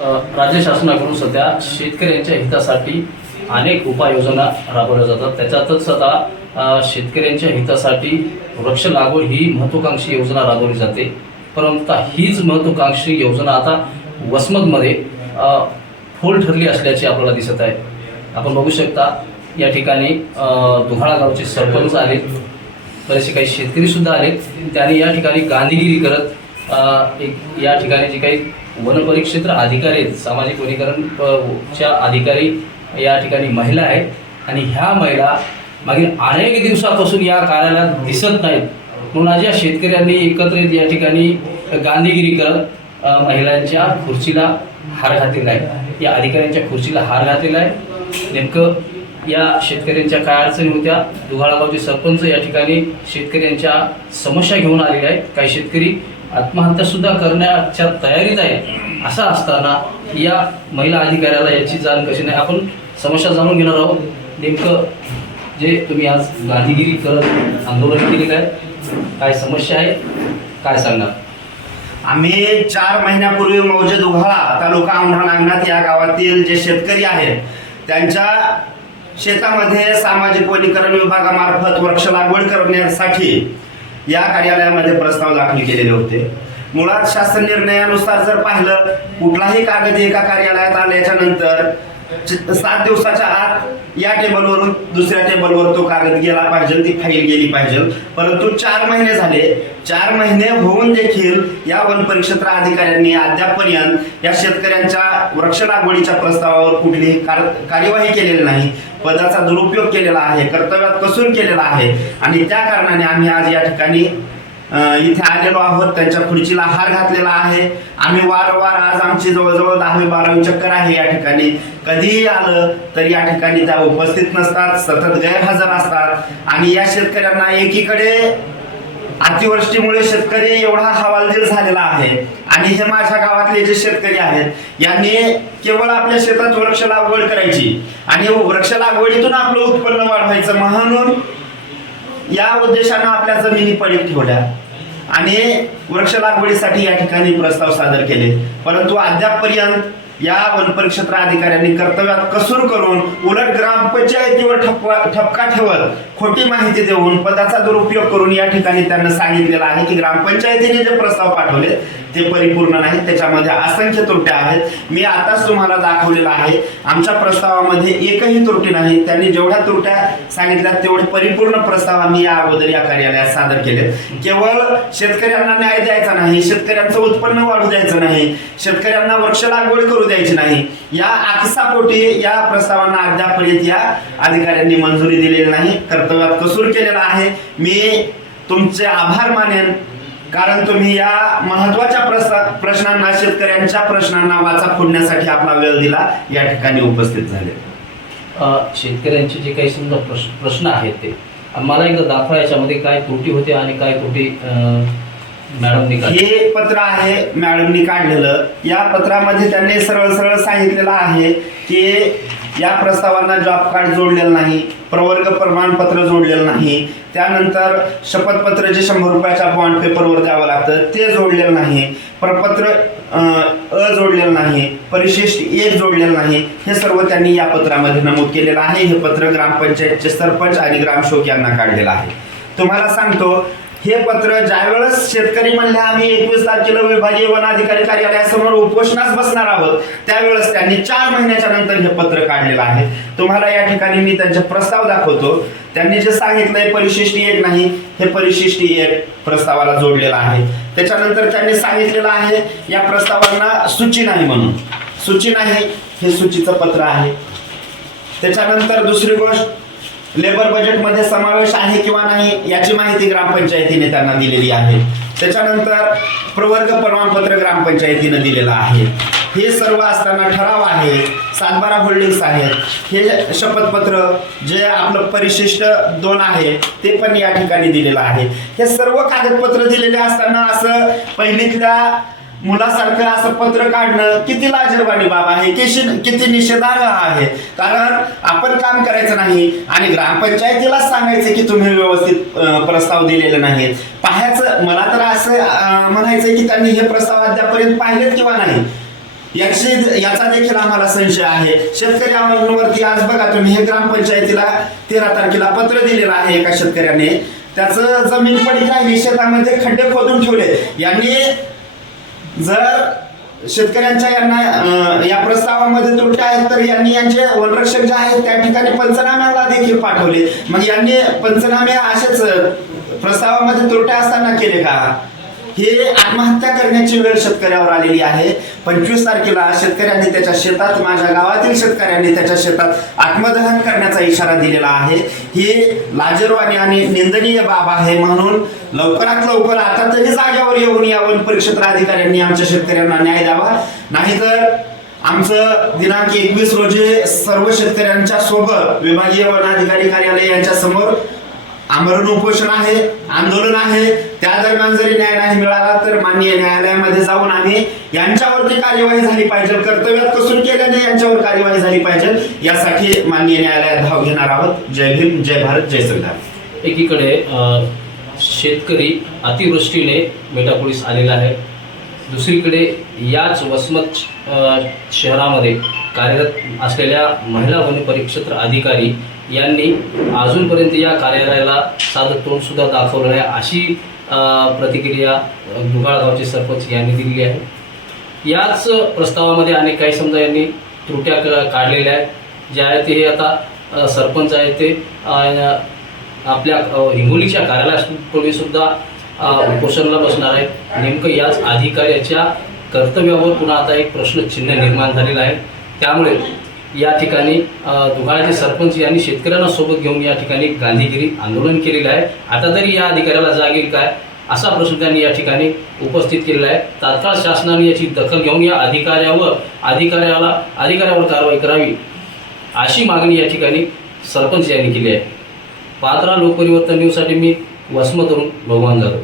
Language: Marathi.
राज्य शासनाकडून सध्या शेतकऱ्यांच्या हितासाठी अनेक उपाययोजना राबवल्या जातात. त्याच्यातच सध्या शेतकऱ्यांच्या हितासाठी वृक्ष लागवड ही महत्त्वाकांक्षी योजना राबवली जाते. परंतु हीच महत्त्वाकांक्षी योजना आता वसमतमध्ये फोल ठरली असल्याचे आपल्याला दिसत आहे. आपण बघू शकता या ठिकाणी दुहाळा गावचे सरपंच आले बरेचसे काही शेतकरीसुद्धा आले त्यांनी या ठिकाणी गांधीगिरी करत एक या ठिकाणी जे काही वनपरिक्षेत्र अधिकारी आहेत सामाजिक वनीकरण च्या अधिकारी या ठिकाणी महिला आहेत. आणि ह्या महिला मागील अनेक दिवसापासून या कार्यालयात दिसत नाहीत. म्हणून आज या शेतकऱ्यांनी एकत्रित या ठिकाणी गांधीगिरी करत महिलांच्या खुर्चीला हार घातलेला आहे. या अधिकाऱ्यांच्या खुर्चीला हार घातलेला आहे. नेमकं या शेतकऱ्यांच्या काय अडचणी होत्या? दुगाळागावचे सरपंच या ठिकाणी शेतकऱ्यांच्या समस्या घेऊन आलेल्या आहेत. काही शेतकरी आत्महत्या सुद्धा करण्याच्या तयारीत आहेत. असं असताना या महिला अधिकाऱ्याला याची जाण कशी नाही आपण समस्या जाणून घेणार आहोत. नेमकं जे तुम्ही आज गांधीगिरी करत आंदोलन केलेलं आहे काय समस्या आहे काय सांगणार? आम्ही चार महिन्यापूर्वी मौजे दुघाळा तालुका औंढा नागनाथ या गावातील जे शेतकरी आहेत त्यांच्या शेतामध्ये सामाजिक वनीकरण विभागामार्फत वृक्ष लागवड करण्यासाठी या कार्यालयामध्ये प्रस्ताव दाखल केलेले होते. मुळात शासन निर्णयानुसार जर पाहिलं कुठलाही कागद एका कार्यालयात आल्याच्यानंतर सात दिवसाच्या आत या टेबलवरून दुसऱ्या टेबलवर तो कागद गेला पाहिजे ती फाईल गेली पाहिजे. परंतु चार महिने झाले. चार महिने होऊन देखील या वन परिक्षेत्र अधिकाऱ्यांनी अद्यापपर्यंत या शेतकऱ्यांच्या वृक्ष लागवडीच्या प्रस्तावावर कुठलीही कार- कार्यवाही केलेली नाही. पदाचा दुरुपयोग केलेला आहे कर्तव्यात कसून केलेला आहे. आणि त्या कारणाने आम्ही आज या ठिकाणी इथे आलेलो आहोत त्यांच्या खुर्चीला हार घातलेला आहे. आम्ही वारंवार आज आमची जवळजवळ दहावी बारावी चक्कर आहे या ठिकाणी. कधीही आलं तर या ठिकाणी त्या उपस्थित नसतात सतत गैरहजर असतात. आणि या शेतकऱ्यांना एकीकडे अतिवृष्टीमुळे शेतकरी एवढा हवालदिल झालेला आहे. आणि हे माझ्या गावातले जे शेतकरी आहेत यांनी केवळ आपल्या शेतात वृक्ष लागवड करायची. आणि वृक्ष लागवडीतून आपलं उत्पन्न वाढवायचं. म्हणून या उद्देशानं आपल्या जमिनी पडीव ठेवल्या. आणि वृक्ष लागवडीसाठी या ठिकाणी प्रस्ताव सादर केले. परंतु अद्यापपर्यंत या वनपरिक्षेत्र अधिकाऱ्यांनी कर्तव्यात कसूर करून उलट ग्रामपंचायतीवर ठपका ठपका ठेवत खोटी माहिती देऊन पदाचा दुरुपयोग करून या ठिकाणी त्यांना सांगितलेलं आहे की ग्रामपंचायतीने जे प्रस्ताव पाठवले ते परिपूर्ण नाहीत. त्याच्यामध्ये असंख्य त्रुट्या आहेत. मी आताच तुम्हाला दाखवलेलं आहे. आमच्या प्रस्तावामध्ये एकही त्रुटी नाही. त्यांनी जेवढ्या त्रुट्या सांगितल्या तेवढे परिपूर्ण प्रस्ताव आम्ही या अगोदर या कार्यालयात सादर केले केवळ शेतकऱ्यांना न्याय द्यायचा नाही. शेतकऱ्यांचं उत्पन्न वाढू द्यायचं नाही. शेतकऱ्यांना वृक्ष लागवड करू द्यायची नाही. या आकसापोटी या प्रस्तावांना अद्यापर्यंत या अधिकाऱ्यांनी मंजुरी दिलेली नाही. कर्तव्यात कसूर केलेला आहे. मी तुमचे आभार मानेन. कारण तुम्ही या महत्त्वाच्या प्रस्ता प्रश्नांना शेतकऱ्यांच्या प्रश्नांना वाचा फोडण्यासाठी आपला वेळ दिला. या ठिकाणी उपस्थित झाले. शेतकऱ्यांचे जे काही समजा प्रश्न आहेत ते मला एकदा दाखवा याच्यामध्ये काय त्रुटी होते आणि काय त्रुटी हे पत्र आहे मॅडमनी काढलेलं. या पत्रामध्ये त्यांनी सरळ सरळ सांगितलेलं आहे की या प्रस्तावांना जॉब कार्ड जोडलेलं नाही प्रवर्ग प्रमाणपत्र जोडलेलं नाही. त्यानंतर शपथपत्र जे शंभर रुपयाच्या बॉन्ड पेपरवर द्यावं लागतं. ते जोडलेलं नाही. प्रपत्र अ जोडलेलं नाही. परिशिष्ट एक जोडलेलं नाही. हे सर्व त्यांनी या पत्रामध्ये नमूद केलेलं आहे. हे पत्र ग्रामपंचायतचे सरपंच आणि ग्रामसेवक यांना काढलेलं आहे. तुम्हाला सांगतो हे पत्र ज्यावेळेस शेतकरी म्हणले आम्ही एकवीस तारखेला विभागीय वन अधिकारी कार्यालयासमोर उपोषणास बसणार आहोत त्यावेळेस त्यांनी चार महिन्याच्या नंतर हे पत्र काढलेलं आहे. तुम्हाला या ठिकाणी मी त्यांचे प्रस्ताव दाखवतो. त्यांनी जे सांगितलंय परिशिष्टी एक नाही हे परिशिष्टी एक प्रस्तावाला जोडलेलं आहे. त्याच्यानंतर त्यांनी सांगितलेलं आहे या प्रस्तावांना सूची नाही म्हणून. सूची नाही हे सूचीचं पत्र आहे. त्याच्यानंतर दुसरी गोष्ट लेबर बजेटमध्ये समावेश आहे किंवा नाही याची माहिती ग्रामपंचायतीने त्यांना दिलेली आहे. त्याच्यानंतर प्रवर्ग प्रमाणपत्र ग्रामपंचायतीनं दिलेलं आहे. हे सर्व असताना ठराव आहे सातबारा होल्डिंग्स आहेत. हे शपथपत्र जे आपलं परिशिष्ट दोन आहे ते पण या ठिकाणी दिलेलं आहे. हे सर्व कागदपत्र दिलेले असताना असं पहिलीतल्या मुलासारखं असं पत्र काढणं किती लाजरवाणी बाब आहे किशी किती निषेधार्ह आहे. कारण आपण काम करायचं नाही आणि ग्रामपंचायतीलाच सांगायचं की तुम्ही व्यवस्थित प्रस्ताव दिलेले नाही पाहायचं मला तर असं म्हणायचं की त्यांनी हे प्रस्ताव अद्यापर्यंत पाहिलेत किंवा नाही? याची याचा देखील आम्हाला संशय आहे. शेतकऱ्यांवरती आज बघा तुम्ही हे ग्रामपंचायतीला तेरा तारखेला पत्र दिलेलं आहे एका शेतकऱ्याने. त्याचं जमीन पडली राहिली शेतामध्ये खड्डे खोदून ठेवले. यांनी जर शेतकऱ्यांच्या यांना या प्रस्तावामध्ये त्रुटी आहेत तर यांनी यांचे वनरक्षक जे आहेत त्या ठिकाणी पंचनाम्याला देखील पाठवले. मग यांनी पंचनामे असेच प्रस्तावामध्ये त्रुट्या असताना केले का? हे आत्महत्या करण्याची वेळ शेतकऱ्यावर आलेली आहे. पंचवीस तारखेला शेतकऱ्यांनी त्याच्या शेतात माझ्या गावातील शेतकऱ्यांनी त्याच्या शेतात आत्मदहन करण्याचा इशारा दिलेला आहे. ही लाजरवाणी आणि निंदनीय बाब आहे म्हणून लवकरात लवकर आता तरी जाग्यावर येऊन या वन परिक्षेत्र अधिकाऱ्यांनी आमच्या शेतकऱ्यांना न्याय द्यावा. नाहीतर आमचं दिनांक एकवीस रोजी सर्व शेतकऱ्यांच्या सोबत विभागीय वन अधिकारी कार्यालय यांच्या समोर आमरण उपोषण आहे आंदोलन आहे त्या दरम्यान जरी न्याय नाही मिळाला तर माननीय न्यायालयामध्ये जाऊन आम्ही यांच्यावरती कार्यवाही झाली पाहिजे. कर्तव्यात कसून केल्याने यांच्यावर कार्यवाही झाली पाहिजे यासाठी माननीय न्यायालयात धाव घेणार आहोत. जय भीम जय भारत जय संविधान एकीकडे शेतकरी अतिवृष्टीने मेटापोलीस आलेला आहे. दुसरीकडे याच वसमत शहरामध्ये कार्यरत असलेल्या महिला वन परिक्षेत्र अधिकारी यांनी अजूनपर्यंत या कार्यालयाला साधं तोंड सुद्धा दाखवलं नाही अशी प्रतिक्रिया दुगाळगावचे सरपंच यांनी दिलेली आहे. याच प्रस्तावामध्ये अनेक काही समजा यांनी त्रुट्या क- काढलेल्या आहेत. ज्या आहेत ते हे आता सरपंच आहेत ते आपल्या हिंगोलीच्या कार्यालयापुढे सुद्धा उपोषणाला बसणार आहेत. नेमकं याच अधिकाऱ्याच्या कर्तव्यावर पुन्हा आता एक प्रश्नचिन्ह निर्माण झालेलं आहे. त्यामुळे या ठिकाणी अ, दुगाळाचे सरपंच यांनी शेतकऱ्यांना सोबत घेऊन या ठिकाणी गांधीगिरी आंदोलन केलेलं आहे. आता तरी या अधिकाऱ्याला जाग येईल काय? असा प्रश्न त्यांनी या ठिकाणी उपस्थित केलेला आहे. तात्काळ शासनाने याची दखल घेऊन या अधिकाऱ्यावर अधिकाऱ्याला अधिकाऱ्यावर कारवाई करावी अशी मागणी या ठिकाणी सरपंच यांनी केली आहे. पात्रा लोकपरिवर्तन न्यूजसाठी मी वसमतरून भगवान जाधव.